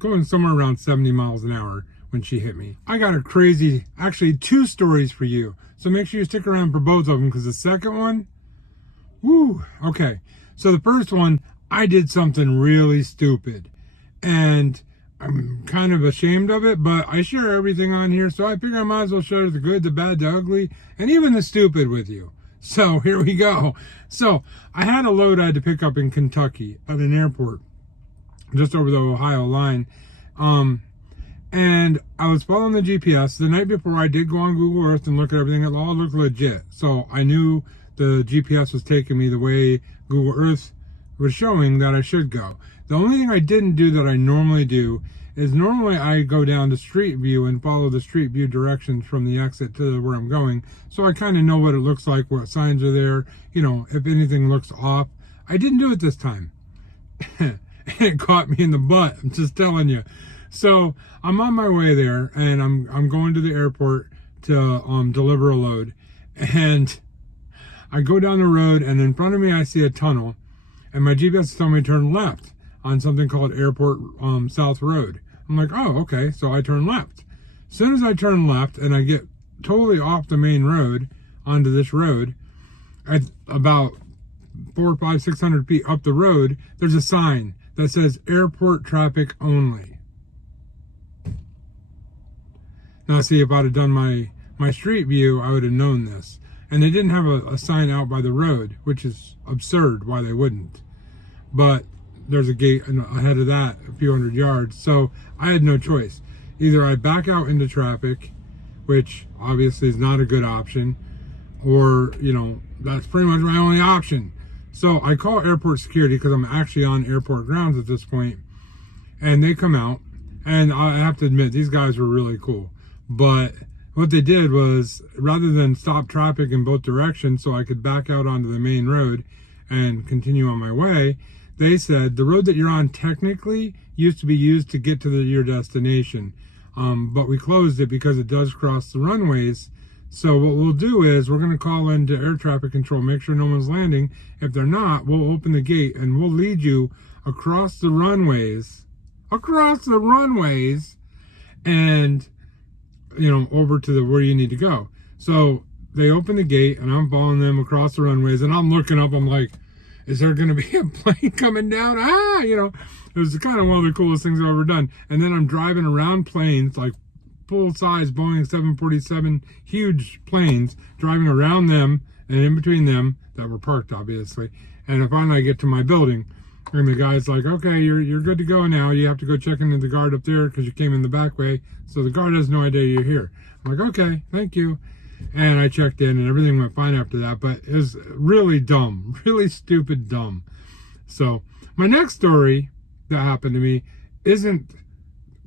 going somewhere around 70 miles an hour when she hit me. I got a crazy, actually 2 stories for you. So make sure you stick around for both of them, because the second one, woo, okay. So the first one, I did something really stupid. And I'm kind of ashamed of it, but I share everything on here, so I figure I might as well share the good, the bad, the ugly, and even the stupid with you. So here we go. So I had a load I had to pick up in Kentucky at an airport just over the Ohio line. And I was following the GPS. The night before, I did go on Google Earth and look at everything. It all looked legit. So I knew the GPS was taking me the way Google Earth was showing that I should go. The only thing I didn't do that I normally do is normally I go down to Street View and follow the Street View directions from the exit to where I'm going. So I kind of know what it looks like, what signs are there, you know, if anything looks off. I didn't do it this time. It caught me in the butt, I'm just telling you. So I'm on my way there, and I'm going to the airport to deliver a load. And I go down the road, and in front of me I see a tunnel, and my GPS is telling me to turn left on something called Airport South Road. I'm like, oh, okay, so I turn left. As soon as I turn left and I get totally off the main road onto this road, at about 400, 500, 600 feet up the road, there's a sign that says airport traffic only. Now see, if I'd have done my Street View, I would have known this. And they didn't have a sign out by the road, which is absurd why they wouldn't. But there's a gate ahead of that, a few hundred yards. So I had no choice. Either I back out into traffic, which obviously is not a good option, or, you know, that's pretty much my only option. So I call airport security, because I'm actually on airport grounds at this point, and they come out, and I have to admit, these guys were really cool. But what they did was, rather than stop traffic in both directions so I could back out onto the main road and continue on my way, they said the road that you're on technically used to be used to get to your destination, but we closed it because it does cross the runways. So what we'll do is we're going to call into air traffic control, make sure no one's landing. If they're not, we'll open the gate and we'll lead you across the runways, and, you know, over to where you need to go. So they open the gate, and I'm following them across the runways, and I'm looking up, I'm like, is there going to be a plane coming down? You know, it was kind of one of the coolest things I've ever done. And then I'm driving around planes, like full-size Boeing 747, huge planes, driving around them and in between them that were parked, obviously. And finally I get to my building, and the guy's like, okay, you're good to go now. You have to go check into the guard up there because you came in the back way. So the guard has no idea you're here. I'm like, okay, thank you. And I checked in, and everything went fine after that. But it was really dumb, really stupid dumb. So my next story that happened to me isn't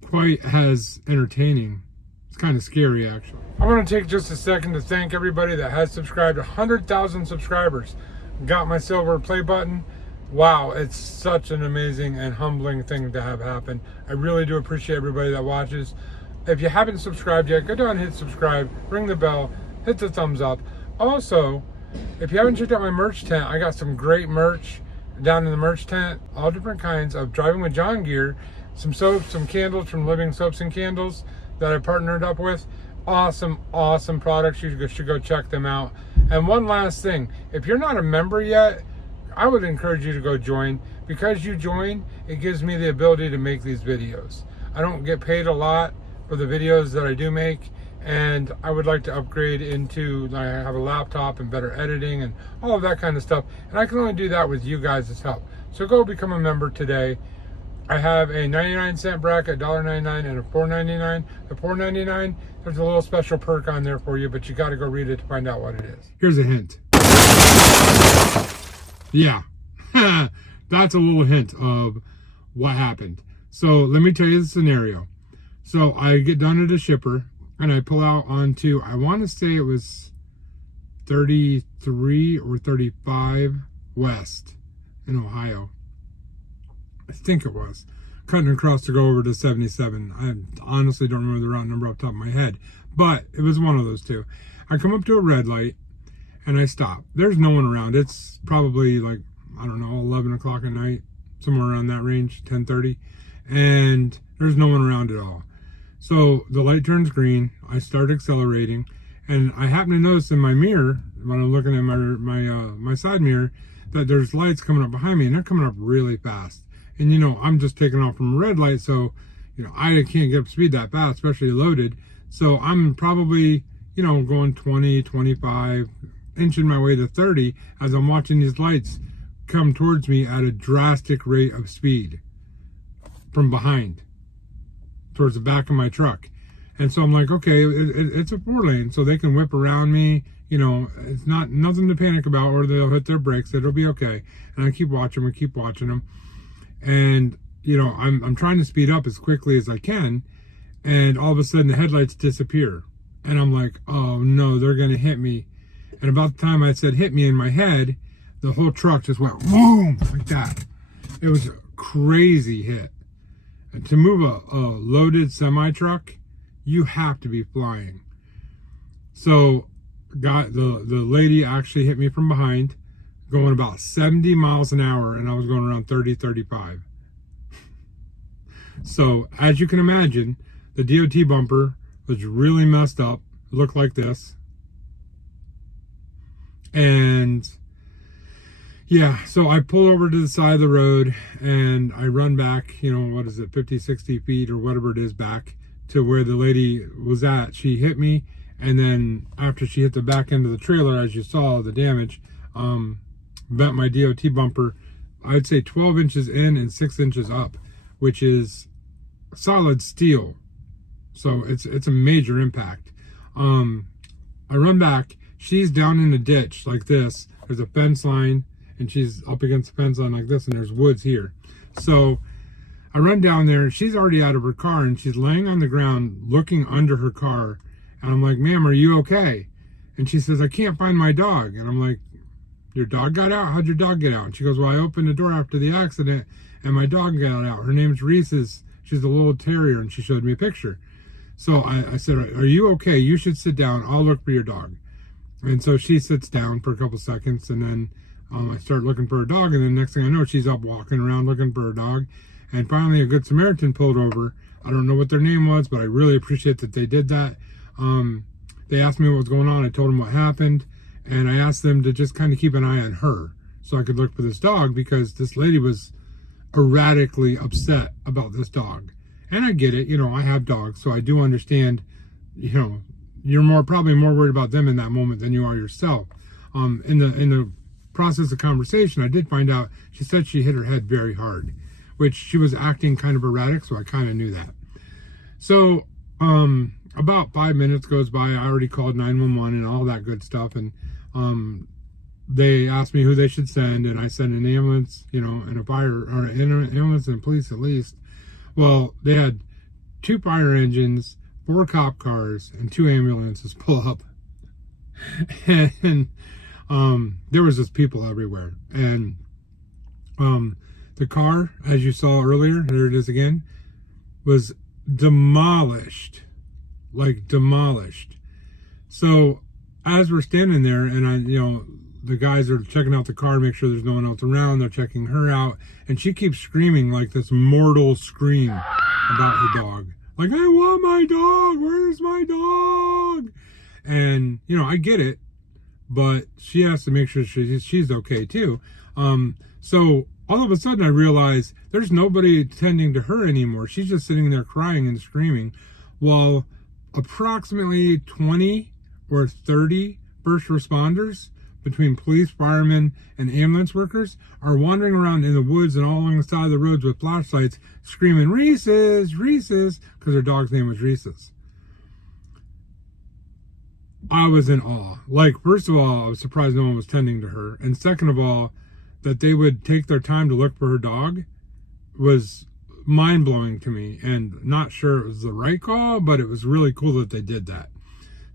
quite as entertaining. It's kind of scary, actually. I want to take just a second to thank everybody that has subscribed. 100,000 subscribers. Got my silver play button. Wow, it's such an amazing and humbling thing to have happen. I really do appreciate everybody that watches. If you haven't subscribed yet, go down and hit subscribe, ring the bell, hit the thumbs up. Also, if you haven't checked out my merch tent, I got some great merch down in the merch tent, all different kinds of Driving with John gear, some soaps, some candles from Living Soaps and Candles that I partnered up with. Awesome products. You should go check them out. And one last thing, if you're not a member yet, I would encourage you to go join. Because you join, it gives me the ability to make these videos. I don't get paid a lot for the videos that I do make, and I would like to upgrade into, I have a laptop and better editing and all of that kind of stuff, and I can only do that with you guys' help. So go become a member today. I have a 99-cent bracket, $1.99, and a $4.99. The $4.99, there's a little special perk on there for you, but you got to go read it to find out what it is. Here's a hint. Yeah, that's a little hint of what happened. So let me tell you the scenario. So I get done at a shipper, and I pull out onto, I want to say it was 33 or 35 West in Ohio. I think it was. Cutting across to go over to 77. I honestly don't remember the route number off the top of my head, but it was one of those two. I come up to a red light, and I stop. There's no one around. It's probably like, I don't know, 11 o'clock at night, somewhere around that range, 10:30. And There's no one around at all. So the light turns green. I start accelerating, and I happen to notice in my mirror when I'm looking at my side mirror that there's lights coming up behind me, and they're coming up really fast. And I'm just taking off from a red light, so I can't get up to speed that fast, especially loaded. So I'm probably going 20, 25, inching my way to 30 as I'm watching these lights come towards me at a drastic rate of speed from behind towards the back of my truck. And so I'm like, okay, it's a 4-lane, so they can whip around me. It's nothing to panic about, or they'll hit their brakes. It'll be okay. And I keep watching them. And, I'm trying to speed up as quickly as I can. And all of a sudden the headlights disappear. And I'm like, oh no, they're going to hit me. And about the time I said hit me in my head, the whole truck just went boom, like that. It was a crazy hit. And to move a loaded semi-truck, you have to be flying. So the lady actually hit me from behind, going about 70 miles an hour, and I was going around 30, 35. So as you can imagine, the DOT bumper was really messed up. It looked like this. And yeah, so I pull over to the side of the road and I run back, 50, 60 feet or whatever it is back to where the lady was at. She hit me, and then after she hit the back end of the trailer, as you saw the damage, bent my DOT bumper, I'd say 12 inches in and 6 inches up, which is solid steel. So it's a major impact. I run back. She's down in a ditch like this. There's a fence line, and she's up against the fence line like this, and there's woods here. So I run down there. She's already out of her car, and she's laying on the ground looking under her car. And I'm like, ma'am, are you okay? And she says, I can't find my dog. And I'm like, your dog got out? How'd your dog get out? And she goes, well, I opened the door after the accident, and my dog got out. Her name's Reese's. She's a little terrier, and she showed me a picture. So I said, are you okay? You should sit down. I'll look for your dog. And so she sits down for a couple seconds, and then I start looking for her dog, and then next thing I know, she's up walking around looking for her dog. And finally, a Good Samaritan pulled over. I don't know what their name was, but I really appreciate that they did that. They asked me what was going on. I told them what happened, and I asked them to just kind of keep an eye on her so I could look for this dog, because this lady was erratically upset about this dog. And I get it, I have dogs, so I do understand, you're probably more worried about them in that moment than you are yourself. In the process of conversation, I did find out she said she hit her head very hard, which she was acting kind of erratic, so I kind of knew that. So about 5 minutes goes by. I already called 911 and all that good stuff, and they asked me who they should send, and I sent an ambulance, and a fire, or an ambulance and police at least. Well, they had 2 fire engines, 4 cop cars, and 2 ambulances pull up. And there was just people everywhere. And the car, as you saw earlier, here it is again, was demolished. Like demolished. So as we're standing there, and the guys are checking out the car, make sure there's no one else around. They're checking her out, and she keeps screaming like this mortal scream about her dog. Like, I want my dog. Where's my dog? And, I get it, but she has to make sure she's okay too. So all of a sudden I realize there's nobody tending to her anymore. She's just sitting there crying and screaming while approximately 20 or 30 first responders, between police, firemen, and ambulance workers, are wandering around in the woods and all along the side of the roads with flashlights screaming, Reese's, Reese's, because their dog's name was Reese's. I was in awe. Like, first of all, I was surprised no one was tending to her. And second of all, that they would take their time to look for her dog was mind-blowing to me. And not sure it was the right call, but it was really cool that they did that.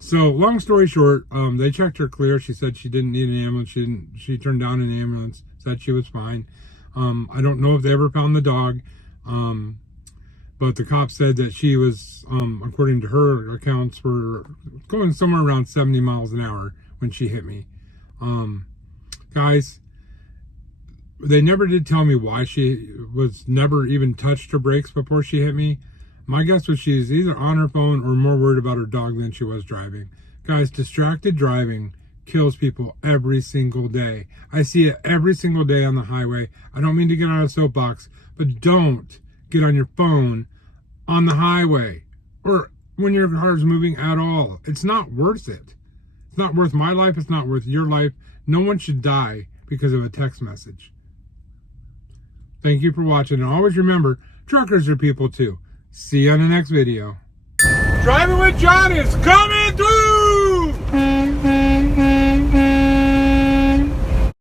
So, long story short, they checked her clear. She said she didn't need an ambulance. She turned down an ambulance, said she was fine. I don't know if they ever found the dog. But the cop said that she was, according to her accounts, were going somewhere around 70 miles an hour when she hit me. Guys, they never did tell me why she was never even touched her brakes before she hit me. My guess was she's either on her phone or more worried about her dog than she was driving. Guys, distracted driving kills people every single day. I see it every single day on the highway. I don't mean to get on a soapbox, but don't get on your phone on the highway or when your car's moving at all. It's not worth it. It's not worth my life. It's not worth your life. No one should die because of a text message. Thank you for watching. And always remember, truckers are people too. See you on the next video. Driving with John is coming through!